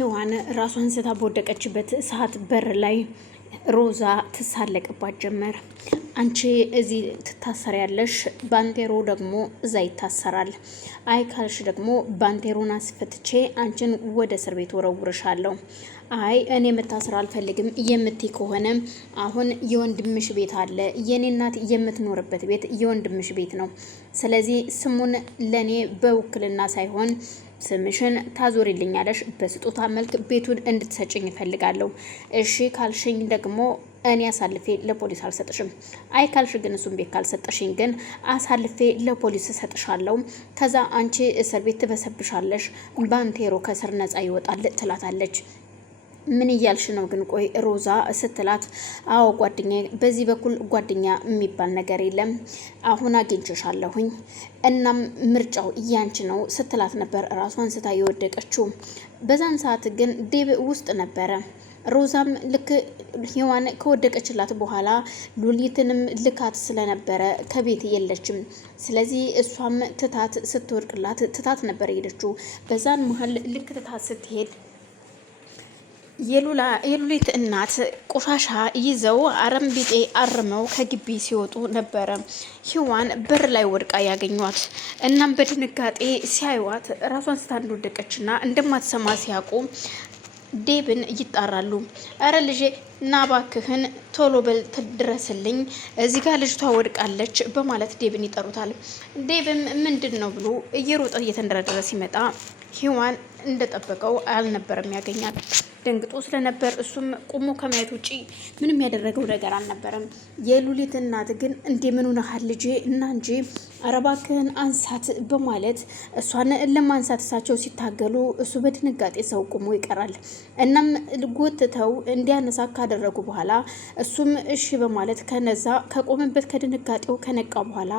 ሔዋን ራሷን ስታ በወደቀችበት ሰዓት በር ላይ ሮዛ ትሳለቅባት ጀመር። አንቺ እዚህ ትታሰሪያለሽ፣ ባንቴሮ ደግሞ እዛ ይታሰራል። አይ ካልሽ ደግሞ ባንቴሮን አስፈትቼ አንቺን ወደ እስር ቤት ወረውርሻለሁ። አይ እኔ መታሰር አልፈልግም የምትይ ከሆነ አሁን የወንድምሽ ቤት አለ። የኔ እናት የምትኖርበት ቤት የወንድምሽ ቤት ነው። ስለዚህ ስሙን ለኔ በውክልና ሳይሆን ስምሽን ታዞሪልኛለሽ። በስጦታ መልክ ቤቱን እንድትሰጭኝ እፈልጋለሁ። እሺ ካልሽኝ ደግሞ እኔ አሳልፌ ለፖሊስ አልሰጥሽም። አይ ካልሽ ግን እሱም ቤት ካልሰጠሽኝ ግን አሳልፌ ለፖሊስ እሰጥሻለሁ። ከዛ አንቺ እስር ቤት ትበሰብሻለሽ፣ ባንቴሮ ከስር ነፃ ይወጣል ትላታለች። ምን እያልሽ ነው ግን? ቆይ ሮዛ ስትላት፣ አዎ ጓደኛዬ፣ በዚህ በኩል ጓደኛ የሚባል ነገር የለም። አሁን አግኝቼሻለሁኝ፣ እናም ምርጫው ያንቺ ነው ስትላት ነበር ራሷን ስታ የወደቀችው። በዛን ሰዓት ግን ዴብ ውስጥ ነበረ። ሮዛም ልክ ሔዋን ከወደቀችላት በኋላ ሉሊትንም ልካት ስለነበረ ከቤት የለችም። ስለዚህ እሷም ትታት ስትወድቅላት ትታት ነበር ሄደችው። በዛን መሀል ልክ ትታት ስትሄድ የሉሊት እናት ቆሻሻ ይዘው አረም ቢጤ አርመው ከግቢ ሲወጡ ነበረ ሔዋን በር ላይ ወድቃ ያገኟት። እናም በድንጋጤ ሲያዩዋት ራሷን ስታ እንደወደቀችና እንደማትሰማ ሲያውቁ ዴብን ይጣራሉ። አረ ልጄ እና እባክህን ቶሎ በል ትድረስልኝ፣ እዚህ ጋር ልጅቷ ወድቃለች በማለት ዴብን ይጠሩታል። ዴብም ምንድን ነው ብሎ እየሮጠ እየተንደረደረ ሲመጣ ሔዋን እንደጠበቀው አልነበረም ያገኛል። ደንግጦ ስለነበር እሱም ቁሞ ከማየት ውጪ ምንም ያደረገው ነገር አልነበረም። የሉሊት እናት ግን እንደምን ሆነሃል ልጄ እና እንጂ አረባክህን አንሳት በማለት እሷን ለማንሳት እሳቸው ሲታገሉ እሱ በድንጋጤ ሰው ቁሞ ይቀራል። እናም ጎትተው እንዲያነሳ ካደረጉ በኋላ እሱም እሺ በማለት ከነዛ ከቆመበት ከድንጋጤው ከነቃ በኋላ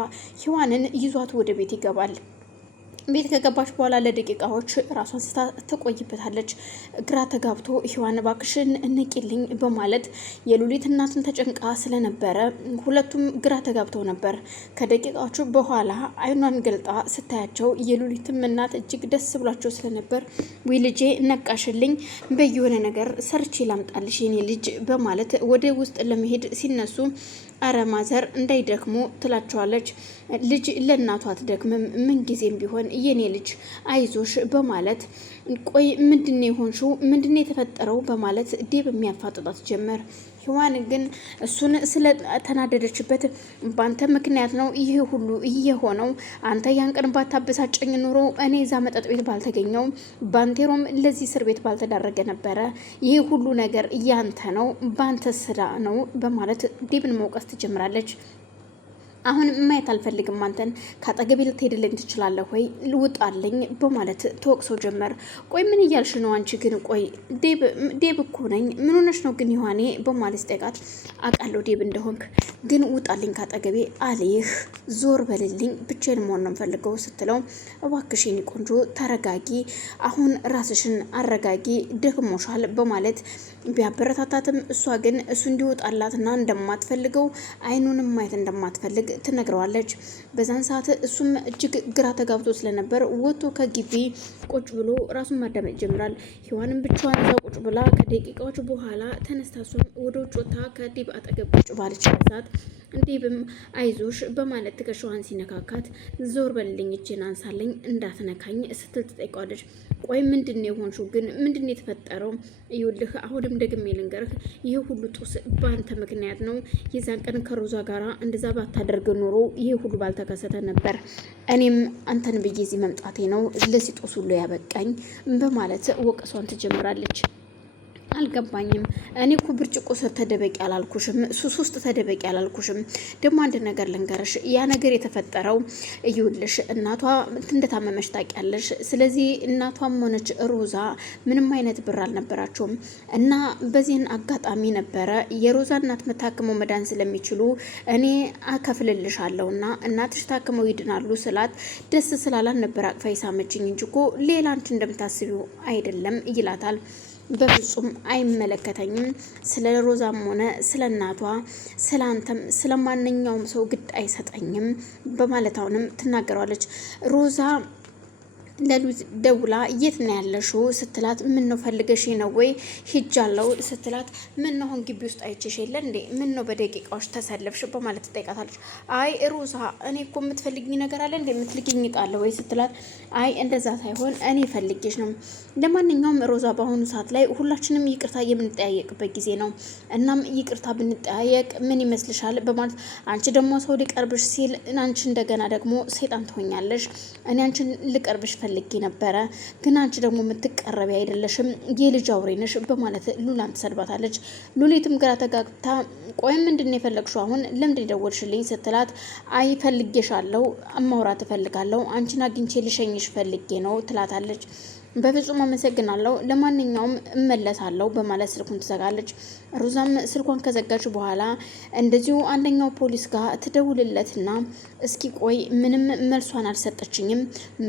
ሔዋንን ይዟት ወደ ቤት ይገባል። ቤት ከገባች በኋላ ለደቂቃዎች ራሷን ስታ ትቆይበታለች። ግራ ተጋብቶ ሔዋን እባክሽን እንቂልኝ በማለት የሉሊት እናትን ተጨንቃ ስለነበረ ሁለቱም ግራ ተጋብተው ነበር። ከደቂቃዎቹ በኋላ አይኗን ገልጣ ስታያቸው የሉሊትም እናት እጅግ ደስ ብሏቸው ስለነበር ወይ ልጄ ነቃሽልኝ፣ በየሆነ ነገር ሰርቼ ላምጣልሽ የኔ ልጅ በማለት ወደ ውስጥ ለመሄድ ሲነሱ አረ ማዘር እንዳይደክሙ ትላቸዋለች። ልጅ ለእናቷ አትደክምም ምንጊዜም ቢሆን የኔ ልጅ አይዞሽ በማለት ቆይ ምንድነው የሆንሽው? ምንድነው የተፈጠረው? በማለት ዴብ የሚያፋጥጣት ጀመር። ሔዋን ግን እሱን ስለተናደደችበት ባንተ ምክንያት ነው ይሄ ሁሉ የሆነው። አንተ ያን ቀን ባታበሳጨኝ ኑሮ እኔ እዛ መጠጥ ቤት ባልተገኘው፣ ባንቴሮም ለዚህ እስር ቤት ባልተዳረገ ነበረ። ይሄ ሁሉ ነገር ያንተ ነው፣ ባንተ ስራ ነው በማለት ዴብን መውቀስ ትጀምራለች። አሁን ማየት አልፈልግም፣ አንተን ካጠገቤ ልትሄድልኝ ትችላለህ ወይ? ልውጣልኝ በማለት ተወቅሰው ጀመር። ቆይ ምን እያልሽ ነው አንቺ ግን? ቆይ ዴብ እኮ ነኝ፣ ምን ሆነሽ ነው ግን ሔዋኔ በማለት ጠይቃት። አውቃለሁ ዴብ እንደሆንክ፣ ግን ውጣልኝ ካጠገቤ አልይህ፣ ዞር በልልኝ፣ ብቻዬን መሆን ነው የምፈልገው ስትለው እባክሽ የኔ ቆንጆ ተረጋጊ፣ አሁን ራስሽን አረጋጊ፣ ደክሞሻል በማለት ቢያበረታታትም እሷ ግን እሱ እንዲወጣላትና እንደማትፈልገው አይኑንም ማየት እንደማትፈልግ ትነግረዋለች። በዛን ሰዓት እሱም እጅግ ግራ ተጋብቶ ስለነበር ወጥቶ ከግቢ ቁጭ ብሎ ራሱን ማዳመጥ ጀምራል። ሔዋንም ብቻዋን እዛ ቁጭ ብላ ከደቂቃዎች በኋላ ተነስታ እሷም ወደ ውጭ ወጥታ ከዴብ አጠገብ ቁጭ ባለች ሰዓት ዴብም አይዞሽ በማለት ትከሻዋን ሲነካካት ዞር በልልኝ፣ እጄን አንሳለኝ፣ እንዳትነካኝ ስትል ትጠይቀዋለች። ቆይ ምንድነው የሆንሽው ግን? ምንድነው የተፈጠረው? ይኸውልህ አሁንም ደግሜ ልንገርህ፣ ይህ ሁሉ ጦስ በአንተ ምክንያት ነው። የዛን ቀን ከሮዛ ጋራ እንደዛ ባታደርግ ኖሮ ይህ ሁሉ ባልተከሰተ ነበር። እኔም አንተን ብዬ እዚህ መምጣቴ ነው ለዚህ ጦስ ሁሉ ያበቃኝ በማለት ወቀሷን ትጀምራለች። አልገባኝም። እኔ እኮ ብርጭቆ ስር ተደበቂ አላልኩሽም፣ ሱስ ውስጥ ተደበቂ አላልኩሽም። ደግሞ አንድ ነገር ልንገርሽ፣ ያ ነገር የተፈጠረው እዩልሽ እናቷ እንደታመመች ታውቂያለሽ። ስለዚህ እናቷም ሆነች ሮዛ ምንም አይነት ብር አልነበራቸውም እና በዚህን አጋጣሚ ነበረ የሮዛ እናት መታከመው መዳን ስለሚችሉ እኔ አከፍልልሻለሁና እናትሽ ታክመው ይድናሉ ስላት ደስ ስላላን ነበር አቅፋ ሳመችኝ እንጂ እኮ ሌላ አንቺ እንደምታስቢው አይደለም ይላታል። በፍጹም አይመለከተኝም፣ ስለ ሮዛም ሆነ ስለ እናቷ ስለ አንተም ስለ ማንኛውም ሰው ግድ አይሰጠኝም በማለት አሁንም ትናገራለች። ሮዛ ለሉዝ ደውላ የት ነው ያለሽው ስትላት ምን ነው ፈልገሽ ነው ወይ ሂጃለው ስትላት ምን ነው አሁን ግቢ ውስጥ አይቼሽ የለ እንዴ ምን ነው በደቂቃዎች ተሰለፍሽ በማለት ትጠይቃታለች። አይ ሮዛ እኔ እኮ የምትፈልጊኝ ነገር አለ እንዴ የምትልጊኝ ቃለ ወይ ስትላት አይ እንደዛ ሳይሆን እኔ ፈልጌሽ ነው። ለማንኛውም ሮዛ በአሁኑ ሰዓት ላይ ሁላችንም ይቅርታ የምንጠያየቅበት ጊዜ ነው። እናም ይቅርታ ብንጠያየቅ ምን ይመስልሻል በማለት አንቺ ደግሞ ሰው ሊቀርብሽ ሲል አንቺ እንደገና ደግሞ ሰይጣን ትሆኛለሽ። እኔ አንቺን ልቀርብሽ ፈልጌ ነበረ ግን አንቺ ደግሞ የምትቀረቢ አይደለሽም የልጅ አውሬ ነሽ በማለት ሉላን ትሰድባታለች። ሉሊትም ግራ ተጋግታ ቆይ ምንድነው የፈለግሽው አሁን ለምንድን ደወልሽልኝ ስትላት አይ ፈልጌሻለሁ ማውራት እፈልጋለሁ አንቺን አግኝቼ ልሸኝሽ ፈልጌ ነው ትላታለች። በፍጹም አመሰግናለሁ ለማንኛውም እመለሳለሁ በማለት ስልኩን ትዘጋለች። ሮዛም ስልኳን ከዘጋች በኋላ እንደዚሁ አንደኛው ፖሊስ ጋር ትደውልለትና እስኪ ቆይ ምንም መልሷን አልሰጠችኝም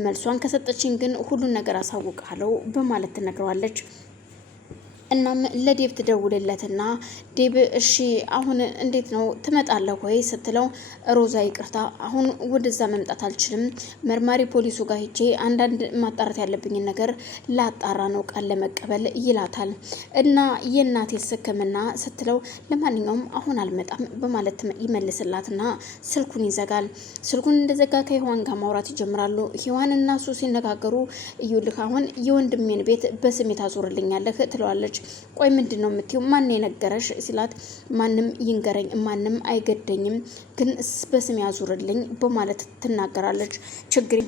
መልሷን ከሰጠችኝ ግን ሁሉን ነገር አሳውቃለሁ በማለት ትነግረዋለች። እናም ለዴብ ትደውልለትና ዴብ እሺ አሁን እንዴት ነው ትመጣለህ ወይ ስትለው ሮዛ ይቅርታ አሁን ወደዛ መምጣት አልችልም መርማሪ ፖሊሱ ጋር ሄጄ አንዳንድ ማጣራት ያለብኝን ነገር ላጣራ ነው ቃል ለመቀበል ይላታል። እና የእናቴስ ሕክምና ስትለው ለማንኛውም አሁን አልመጣም በማለት ይመልስላትና ስልኩን ይዘጋል። ስልኩን እንደዘጋ ከሔዋን ጋር ማውራት ይጀምራሉ። ሔዋንና እሱ ሲነጋገሩ እዩልህ አሁን የወንድሜን ቤት በስሜ ታዞርልኛለህ ትለዋለች። ቆይ ምንድነው የምትይው ማን የነገረሽ ሲላት ማንም ይንገረኝ ማንም አይገደኝም ግን በስሜ ያዙርልኝ በማለት ትናገራለች። ችግር